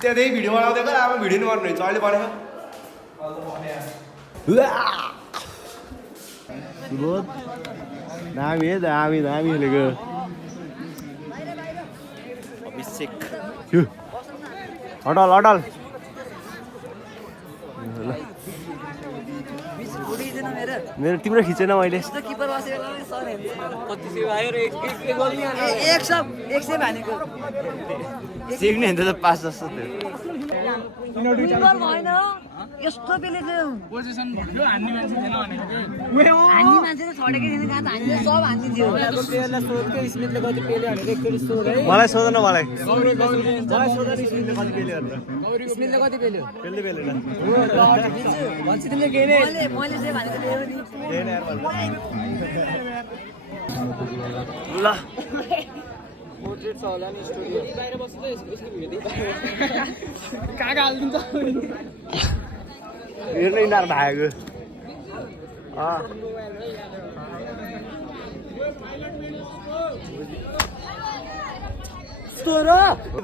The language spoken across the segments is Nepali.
त्यहाँदेखि भिडियो बनाउँदै कर आमा भिडियो नि गर्नु हुन्छ अहिले बनाएको दामी है दामी दामी खेलेको अभिषेक अडल अडल मेरो तिम्रो खिचेन मैले सिक्ने त पास जस्तो थियो यस्तो बेले पोजिसन भन्यो हान्ने मान्छे थिएन भनेको हान्ने मान्छे त छडेकै थिएन कहाँ त हान्ने सब हान्ने थियो प्लेयरलाई सोध्थ्यो स्मिथले कति पेल्यो भनेर एकचोटि सोध है मलाई सोध्न मलाई मलाई सोध्न स्मिथले कति पेल्यो भनेर स्मिथले कति पेल्यो पेल्दैन भन्छ तिमीले के नै मैले जे भनेको ल्यायो नि ल पोर्ट्रेट छ होला नि स्टुडियो बाहिर बस्छ त यसको भिडियो काका हाल्दिन्छ हेर्न यिनीहरू भागेको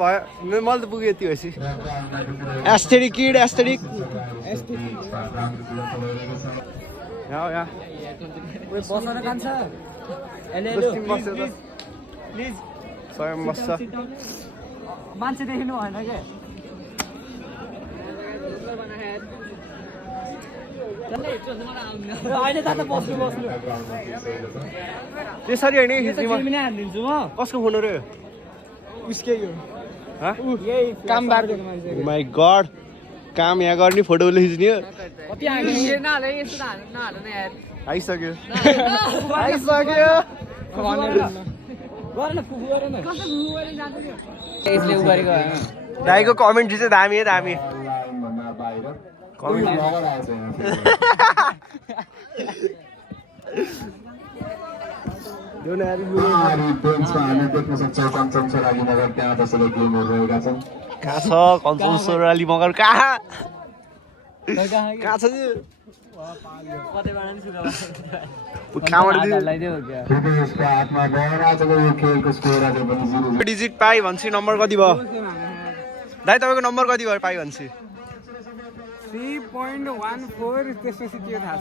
भयो मैले त पुगेँ यति भएपछि एस्थेटिक किड एस्थेटिक यहाँ बसेर कान्छ प्लिज स्वयं बस्छ मान्छे देखिनु भएन के अहिले त बस्नु बस्नु त्यसरी होइन हानिदिन्छु म कसको फोन हो र उसकै हो यही काम बार्दैन मान्छे माई गड काम यहाँ गर्ने फोटो खिच्ने हो कति हाल्ने नहाले यस्तो नहाल्नु न यार आइसक्यो गरेन फुफु गरेन कस्तो फुफु गरेन जान्छ नि यसले उ गरेको दाइको कमेन्ट चाहिँ दामी है दामी कहाँ छ कञ्चनश्वर अली मगर कहाँ छ डिजिट पाइ भन्छ नम्बर कति भयो दाइ तपाईँको नम्बर कति भयो पाइ भन्छ 3.14 त्यसपछि के थाहा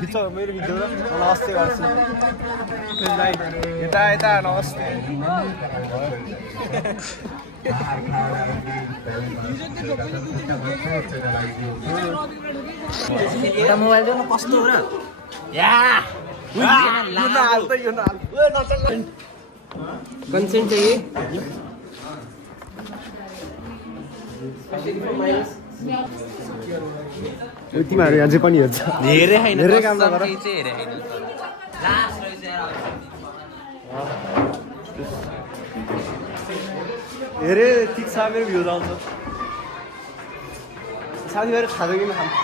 खिच्छ मेरो खिच्छ नमस्ते गर्छु यता यता नमस्ते मोबाइल देऊ न कस्तो हो र कन्सेन्ट चाहिए तिमीहरू यहाँ चाहिँ पनि हेर्छ धेरै काम गर धेरै ठिक छ मेरो भ्युज आउँछ साथीभाइहरू खाँदै किन खान्छ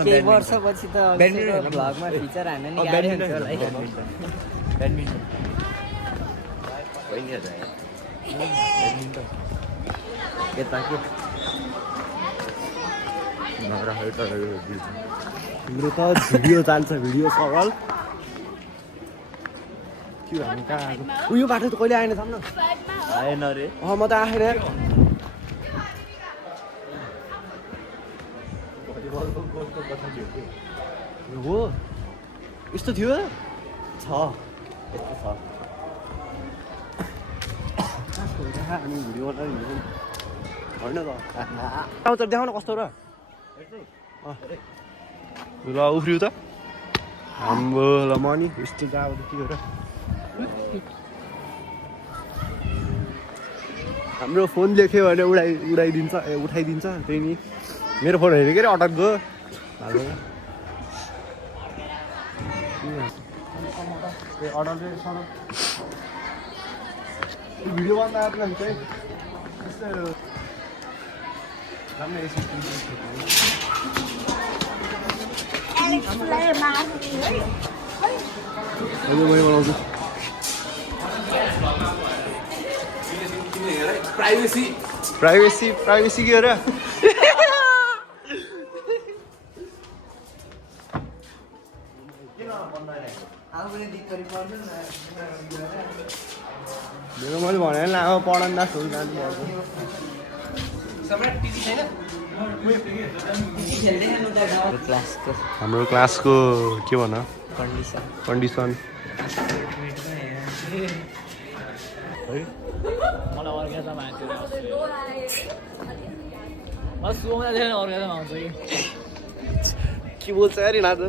केही वर्षपछि त भ्लगमा फिचर हान्न नि गाडी हुन्छ होला है तिम्रो त भिडियो जान्छ भिडियो सरल के भन्नु कहाँ आएको उयो बाटो त कहिले आएन थाम्न आएन रे म त आएर हो यस्तो थियो छ यस्तो छ हामी भिडियो होइन त आउँछ देखाउन कस्तो र ल उफ्रियो त हाम्रो ल मनी यस्तो जाऊ त के हो र हाम्रो फोन देख्यो भने उडाइदिन्छ उठाइदिन्छ त्यही नि मेरो फोन हेरेको अरे अटक गयो भिडियो बन्दा चाहिँ मैले बनाउँछु प्राइभेसी के अरे मैले भने लामो पढाउँदा सुरु जानु हाम्रो क्लासको के भन कन्डिसन मलाई अर्ग्याजम आएको थियो मलाई सुहाउँदा थियो अर्ग्याजम आउँछ के बोल्छ अरे नाच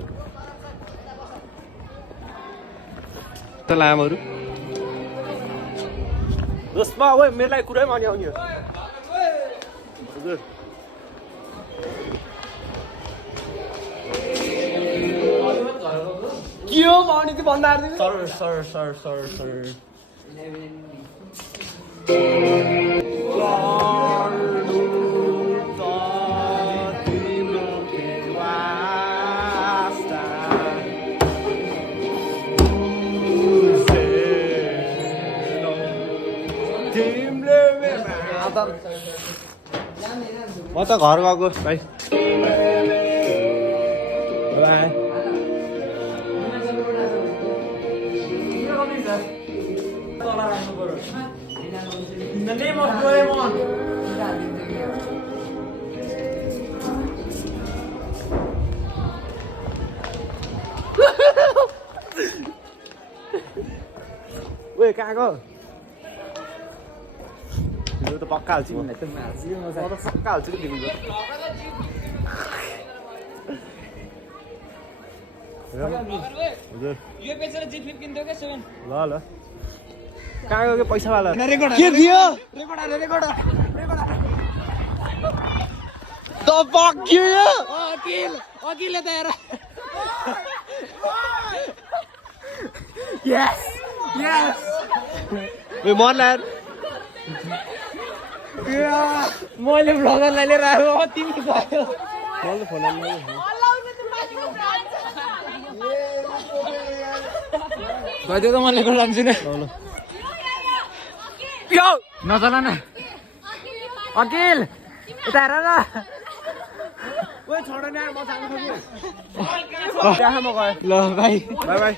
त लामोहरू दोस्मा ओ मेरो लागि कुरै मानि आउने हो हजुर के हो माउनी चाहिँ भन्दा सर म त घर गएको भाइ by The name of Doraemon. Ui, ca cơ. Tôi tao bóc cao chứ. Tôi tao bóc cao chứ cái gì nữa. यो बेचेर G15 किन्थ्यो क्या 7 ल ल कहाँ गयो पैसा वाला के थियो रेकर्ड त बग्यो अकिल त हेर यस वे मन यार मैले ब्लगरलाई लिएर आयो तिमी गयो मैले फोन गइदियो त मैले रेकर्ड लान्छु नि यो नचला न अकिल यता हेर न ओए छोड न म जानु खोज्छु म गए ल भाइ बाइ बाइ